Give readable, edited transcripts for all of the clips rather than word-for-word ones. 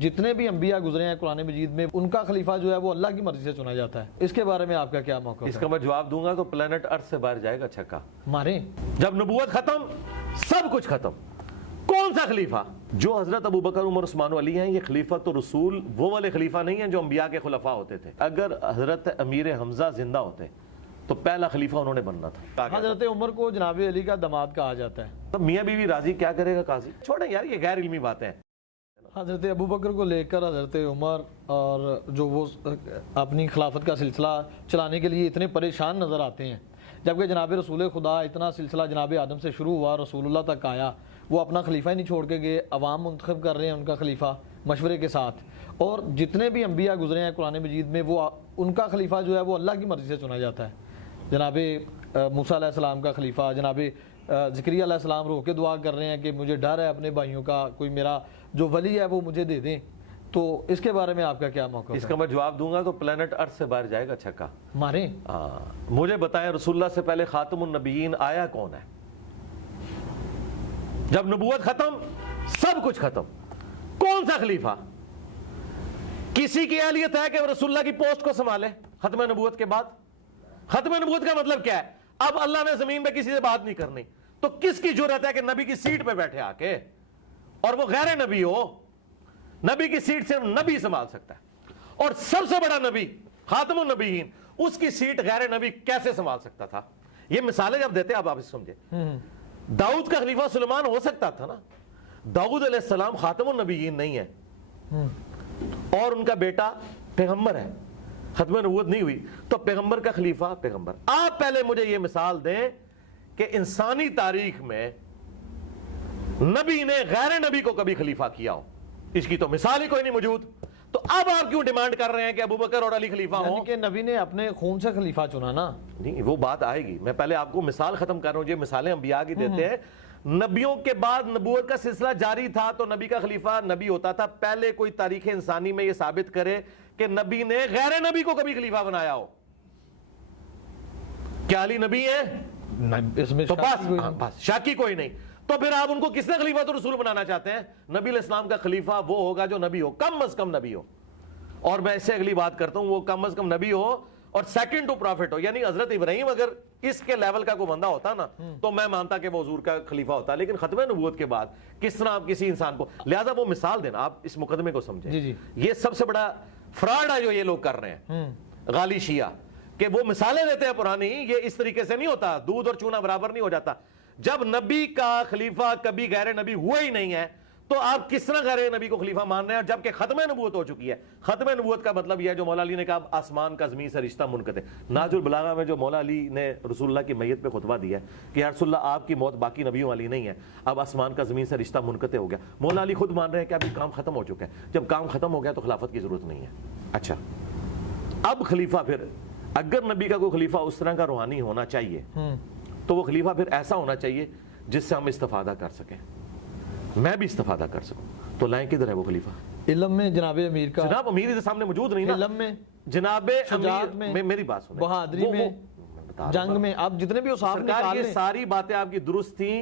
جتنے بھی انبیاء گزرے ہیں قرآن مجید میں ان کا خلیفہ جو ہے وہ اللہ کی مرضی سے چنا جاتا ہے، اس کے بارے میں آپ کا کیا موقف ہے؟ اس کا میں جواب دوں گا تو پلانٹ ارتھ سے باہر جائے گا چھکا ماریں۔ جب نبوت ختم سب کچھ ختم، کون سا خلیفہ؟ جو حضرت ابوبکر عمر عثمان و علی ہیں، یہ خلیفۃ الرسول وہ والے خلیفہ نہیں ہیں جو انبیاء کے خلفاء ہوتے تھے۔ اگر حضرت امیر حمزہ زندہ ہوتے تو پہلا خلیفہ انہوں نے بننا تھا۔ حضرت عمر کو جناب علی کا داماد کہا جاتا ہے، تب میاں بیوی راضی کیا کرے گا قاضی؟ چھوڑیں یار، یہ غیر علمی باتیں ہیں۔ حضرت ابوبکر کو لے کر حضرت عمر اور جو وہ اپنی خلافت کا سلسلہ چلانے کے لیے اتنے پریشان نظر آتے ہیں، جبکہ جناب رسول خدا اتنا سلسلہ جناب آدم سے شروع ہوا، رسول اللہ تک آیا، وہ اپنا خلیفہ ہی نہیں چھوڑ کے گئے، عوام منتخب کر رہے ہیں ان کا خلیفہ مشورے کے ساتھ۔ اور جتنے بھی انبیاء گزرے ہیں قرآن مجید میں وہ ان کا خلیفہ جو ہے وہ اللہ کی مرضی سے چنا جاتا ہے۔ جناب موسیٰ علیہ السلام کا خلیفہ، جناب زکریا علیہ السلام رو کے دعا کر رہے ہیں کہ مجھے ڈر ہے اپنے بھائیوں کا، کوئی میرا جو ولی ہے وہ مجھے دے دیں، تو اس کے بارے میں آپ کا کیا موقف ہے؟ اس کا میں جواب دوں گا تو پلانٹ ارتھ سے باہر جائے گا چھکا ماریں۔ مجھے بتائیں رسول اللہ سے پہلے خاتم النبیین آیا کون ہے؟ جب نبوت ختم سب کچھ ختم، کون سا خلیفہ؟ کسی کی اہلیت ہے کہ وہ رسول اللہ کی پوسٹ کو سنبھالے ختم نبوت کے بعد؟ ختم نبوت کا مطلب کیا ہے؟ اب اللہ نے زمین پہ کسی سے بات نہیں کرنی، تو کس کی جرأت ہے کہ نبی کی سیٹ پہ بیٹھے آ کے، اور وہ غیر نبی ہو؟ نبی کی سیٹ سے نبی سنبھال سکتا ہے، اور سب سے بڑا نبی خاتم النبیین، اس کی سیٹ غیر نبی کیسے سنبھال سکتا تھا؟ یہ مثالیں جب دیتے آپ سمجھے۔ داؤد کا خلیفہ سلیمان ہو سکتا تھا نا، داؤد علیہ السلام خاتم النبیین نہیں ہے، اور ان کا بیٹا پیغمبر ہے، ختم نبوت نہیں ہوئی، تو پیغمبر کا خلیفہ پیغمبر۔ آپ پہلے مجھے یہ مثال دیں کہ انسانی تاریخ میں نبی نے غیر نبی کو کبھی خلیفہ کیا ہو، اس کی تو مثال ہی کوئی نہیں موجود۔ تو اب آپ کیوں ڈیمانڈ کر رہے ہیں کہ ابوبکر اور علی خلیفہ ہوں؟ کہ نبی نے اپنے خون سے خلیفہ چنا نا۔ نہیں، وہ بات آئے گی، میں پہلے آپ کو مثال ختم کر رہا ہوں۔ یہ مثالیں انبیاء کی دیتے ہیں، نبیوں کے بعد نبوت کا سلسلہ جاری تھا تو نبی کا خلیفہ نبی ہوتا تھا۔ پہلے کوئی تاریخ انسانی میں یہ ثابت کرے کہ نبی نے غیر نبی کو کبھی خلیفہ بنایا ہو۔ کیا علی نبی ہے؟ اس میں تو بس شاکی کوئی نہیں۔ تو پھر آپ ان کو کس نے خلیفہ رسول بنانا چاہتے ہیں؟ نبی علیہ السلام کا خلیفہ وہ ہوگا جو نبی ہو، کم از کم نبی ہو، اور میں اس سے اگلی بات کرتا ہوں، وہ کم از کم نبی ہو اور سیکنڈ ٹو پرافٹ ہو۔ یعنی حضرت ابراہیم اگر اس کے لیول کا کوئی بندہ ہوتا نا تو میں مانتا کہ وہ حضور کا خلیفہ ہوتا، لیکن ختم نبوت کے بعد کس طرح آپ کسی انسان کو، لہذا وہ مثال دینا، آپ اس مقدمے کو سمجھیں۔ یہ سب سے بڑا فراڈ ہے جو یہ لوگ کر رہے ہیں غالی شیعہ، کہ وہ مثالیں دیتے ہیں پرانی، یہ اس طریقے سے نہیں ہوتا، دودھ اور چونا برابر نہیں ہو جاتا۔ جب نبی کا خلیفہ کبھی غیر نبی ہوا ہی نہیں ہے تو آپ کس طرح غیر نبی کو خلیفہ مان رہے ہیں؟ جبکہ ختم نبوت ہو چکی ہے۔ ختم نبوت کا مطلب یہ ہے جو مولا علی نے کہا آسمان کا زمین سے رشتہ منقطع۔ ناج البلاغہ میں جو مولا علی نے رسول اللہ کی میت پہ خطبہ دیا ہے کہ یا رسول اللہ آپ کی موت باقی نبیوں والی نہیں ہے، اب آسمان کا زمین سے رشتہ منقطع ہو گیا، مولا علی خود مان رہے ہیں کہ ابھی کام ختم ہو چکا ہے۔ جب کام ختم ہو گیا تو خلافت کی ضرورت نہیں ہے۔ اچھا، اب خلیفہ پھر اگر نبی کا کوئی خلیفہ اس طرح کا روحانی ہونا چاہیے تو وہ خلیفہ پھر ایسا ہونا چاہیے جس سے ہم استفادہ کر سکیں، میں بھی استفادہ کر سکوں۔ تو لائیں کدھر ہے وہ خلیفہ؟ علم میں جناب امیر کا، جناب امیر کے سامنے موجود نہیں نا، علم میں جناب شجاعت میں، میری بات سنیں، بہادری میں، جنگ میں، آپ جتنے بھی اصحاب سرکار یہ ساری باتیں آپ کی درست تھیں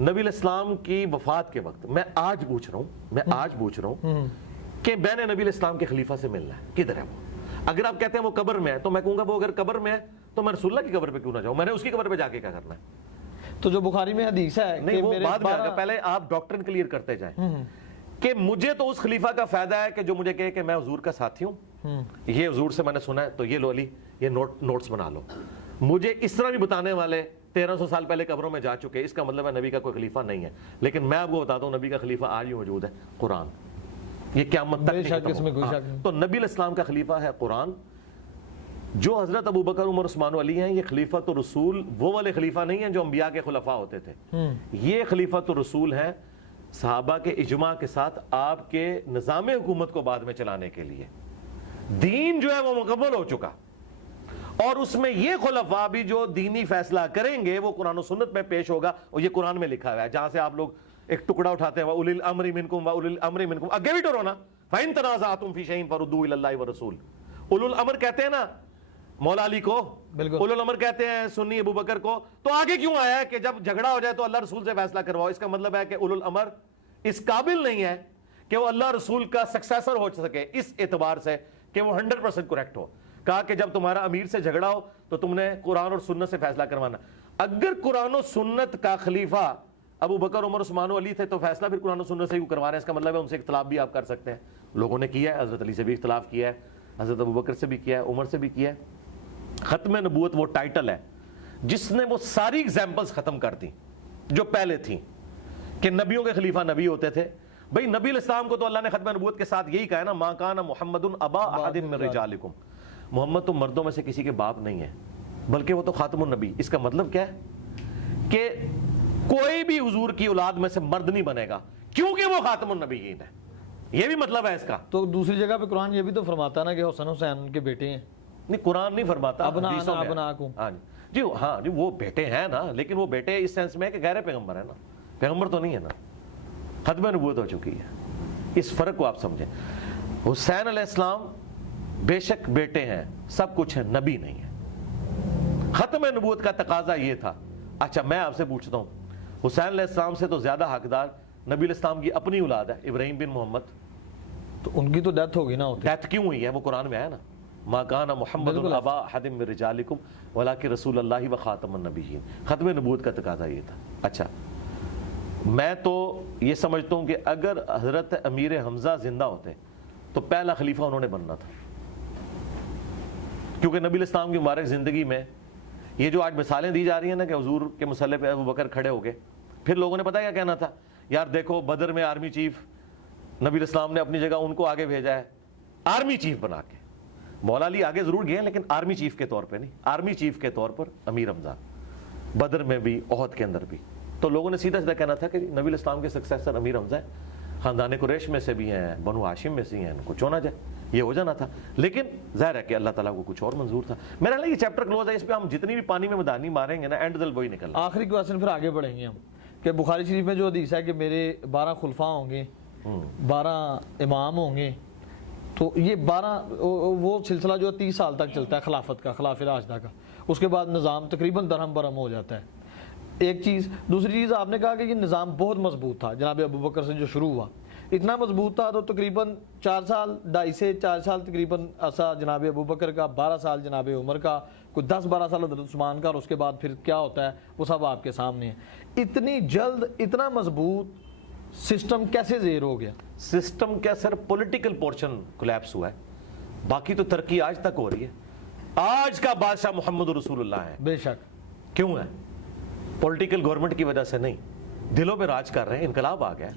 نبی علیہ السلام کی وفات کے وقت۔ میں آج پوچھ رہا ہوں کہ بین نبی علیہ السلام کے خلیفہ سے ملنا ہے، کدھر ہے وہ؟ اگر آپ کہتے ہیں وہ قبر میں ہے تو میں کہوں گا وہ اگر قبر میں ہے تو میں رسول اللہ کی قبر پہ کیوں نہ جاؤں؟ میں نے اس کی قبر پہ جا کے کیا کرنا ہے؟ تو جو بخاری میں حدیث ہے، نہیں وہ بعد میں آگا، پہلے آپ ڈاکٹرن کلیئر کرتے جائیں کہ مجھے تو اس خلیفہ کا فائدہ ہے کہ جو مجھے کہے کہ میں حضور کا ساتھی ہوں، یہ حضور سے میں نے سنا ہے تو یہ لو علی، یہ نوٹس بنا لو۔ مجھے اس طرح بھی بتانے والے 1300 سال پہلے قبروں میں جا چکے، اس کا مطلب ہے نبی کا کوئی خلیفہ نہیں ہے۔ لیکن میں آپ کو بتاتا ہوں نبی کا خلیفہ آج بھی موجود ہے، قرآن، یہ قیامت تک نہیں ختم ہوگا۔ تو نبی علیہ السلام کا خلیفہ ہے قرآن۔ جو حضرت ابوبکر عمر عثمان و علی ہیں، یہ خلیفۃ الرسول وہ والے خلیفہ نہیں ہیں جو انبیاء کے خلفاء ہوتے تھے، یہ خلیفۃ الرسول ہیں صحابہ کے اجماع کے ساتھ آپ کے نظام حکومت کو بعد میں چلانے کے لیے۔ دین جو ہے وہ مکمل ہو چکا، اور اس میں یہ خلفاء بھی جو دینی فیصلہ کریں گے وہ قرآن و سنت میں پیش ہوگا، اور یہ قرآن میں لکھا ہوا ہے، جہاں سے آپ لوگ ایک ٹکڑا اٹھاتے ہیں وَأُولِي الْأَمْرِ مِنْكُمْ وَأُولِي الْأَمْرِ مِنْكُمْ، اگے بھی ٹرو نا، فَإِن تَنَازَعْتُمْ فِي شَيْءٍ فَرُدُّوهُ إِلَى اللَّهِ وَالرَّسُولِ۔ اولو الامر کہتے ہیں نا مولا علی کو، اولو الامر کہتے ہیں سنی ابو بکر کو، تو آگے کیوں آیا ہے کہ جب جھگڑا ہو جائے تو اللہ رسول سے فیصلہ کرواؤ؟ اس کا مطلب ہے کہ اولو الامر اس قابل نہیں ہے کہ وہ اللہ رسول کا سکسیسر ہو سکے اس اعتبار سے کہ وہ 100% کریکٹ ہو. کہا کہ جب تمہارا امیر سے جھگڑا ہو تو تم نے قرآن اور سنت سے فیصلہ کروانا. اگر قرآن و سنت کا خلیفہ ابو بکر عمر عثمان و علی تھے تو فیصلہ پھر قرآن و سنت سے کیوں کروا رہے ہیں؟ اس کا مطلب ہے ان سے اختلاف بھی آپ کر سکتے ہیں. لوگوں نے کیا ہے, حضرت علی سے بھی اختلاف کیا ہے, حضرت ابو بکر سے بھی کیا ہے, عمر سے بھی کیا ہے. ختم نبوت وہ ٹائٹل ہے جس نے وہ ساری ایگزامپلز ختم کر دی جو پہلے تھیں کہ نبیوں کے خلیفہ نبی ہوتے تھے. بھئی نبی الاسلام کو تو اللہ نے ختم نبوت کے ساتھ یہی کہا ہے نا, ما کان محمد ابا احد من رجالکم, محمد تو مردوں میں سے کسی کے باپ نہیں ہے بلکہ وہ تو خاتم النبی. اس کا مطلب کیا ہے کہ کوئی بھی حضور کی اولاد میں سے مرد نہیں بنے گا کیونکہ وہ خاتم النبیین ہے. یہ بھی مطلب ہے اس کا. تو دوسری جگہ پہ قرآن یہ بھی تو فرماتا ہے نا کہ حسن حسین ان کے بیٹے ہیں. نہیں, قرآن نہیں فرماتا, حدیثوں میں. ہاں جی وہ بیٹے ہیں نا, لیکن وہ بیٹے اس سینس میں ہے کہ غیر پیغمبر ہے نا, پیغمبر تو نہیں ہے نا, ختم نبوت ہو چکی ہے. اس فرق کو آپ سمجھیں. حسین علیہ السلام بے شک بیٹے ہیں, سب کچھ ہے, نبی نہیں ہے. ختم نبوت کا تقاضا یہ تھا. اچھا میں آپ سے پوچھتا ہوں, حسین علیہ السلام سے تو زیادہ حقدار نبی علیہ السلام کی اپنی اولاد ہے, ابراہیم بن محمد. تو ان کی تو ڈیتھ ہوگی نا. ڈیتھ کیوں ہوئی ہے؟ وہ قرآن میں ہے نا, ما کان محمد ابا احد من رجالکم ولکن رسول اللہ و خاتم النبیین. ختم نبوت کا تقاضا یہ تھا. اچھا میں تو یہ سمجھتا ہوں کہ اگر حضرت امیر حمزہ زندہ ہوتے تو پہلا خلیفہ انہوں نے بننا تھا, کیونکہ نبی علیہ السلام کی مبارک زندگی میں یہ جو آج مثالیں دی جا رہی ہیں نا کہ حضور کے مصلی پہ ابو بکر کھڑے ہو گئے, پھر لوگوں نے پتہ کیا کہنا تھا, یار دیکھو بدر میں آرمی چیف نبی علیہ السلام نے اپنی جگہ ان کو آگے بھیجا ہے آرمی چیف بنا کے. مولا علی آگے ضرور گئے لیکن آرمی چیف کے طور پہ نہیں, آرمی چیف کے طور پر امیر حمزہ, بدر میں بھی احد کے اندر بھی. تو لوگوں نے سیدھا سیدھا کہنا تھا کہ نبی علیہ السلام کے سکسیسر امیر حمزہ ہے, خاندان قریش میں سے بھی ہیں, بنو ہاشم میں سے ہیں, ان کو چونا جائے, یہ ہو جانا تھا. لیکن ظاہر ہے کہ اللہ تعالیٰ کو کچھ اور منظور تھا. میرا خیال ہے یہ چیپٹر کلوز ہے, اس پہ ہم جتنی بھی پانی میں مدانی ماریں گے نا اینڈ دل وہی نکل. آخری کویسچن پھر آگے بڑھیں گے ہم کہ بخاری شریف میں جو حدیث ہے کہ میرے 12 خلفاء ہوں گے, 12 امام ہوں گے, تو یہ 12 وہ سلسلہ جو 30 سال تک چلتا ہے خلافت کا, خلافہ راشدہ کا. اس کے بعد نظام تقریباً درہم برہم ہو جاتا ہے. ایک چیز. دوسری چیز آپ نے کہا کہ یہ نظام بہت مضبوط تھا جناب ابو بکر سے جو شروع ہوا, اتنا مضبوط تھا تو تقریباً 4 سال 2.5 سے 4 سال تقریباً عرصہ جناب ابو بکر کا, 12 سال جناب عمر کا, کوئی 10-12 سال حضرت عثمان کا, اور اس کے بعد پھر کیا ہوتا ہے وہ سب آپ کے سامنے ہے. اتنی جلد اتنا مضبوط سسٹم کیسے زیر ہو گیا؟ سسٹم کیا سر, پولیٹیکل پورشن کولیپس ہوا ہے, باقی تو ترقی آج تک ہو رہی ہے. آج کا بادشاہ محمد رسول اللہ ہے. بے شک. کیوں ہے؟ پولیٹیکل گورنمنٹ کی وجہ سے نہیں, دلوں پہ راج کر رہے ہیں, انقلاب آ گیا.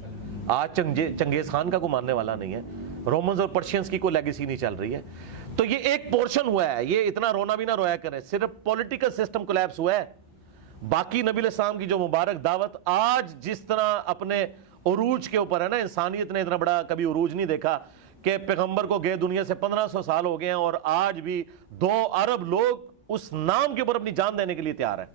آج چنگیز خان کا کوئی ماننے والا نہیں ہے, رومنز اور پرشینز کی کوئی لیگیسی نہیں چل رہی ہے. تو یہ ایک پورشن ہوا ہے, یہ اتنا رونا بھی نہ رویا کرے, صرف پولیٹیکل سسٹم کولیپس ہوا ہے. باقی نبی علیہ السلام کی جو مبارک دعوت آج جس طرح اپنے عروج کے اوپر ہے نا, انسانیت نے اتنا بڑا کبھی عروج نہیں دیکھا کہ پیغمبر کو گئے دنیا سے 1500 سال ہو گئے ہیں اور آج بھی 2 ارب لوگ اس نام کے اوپر اپنی جان دینے کے لیے تیار ہیں.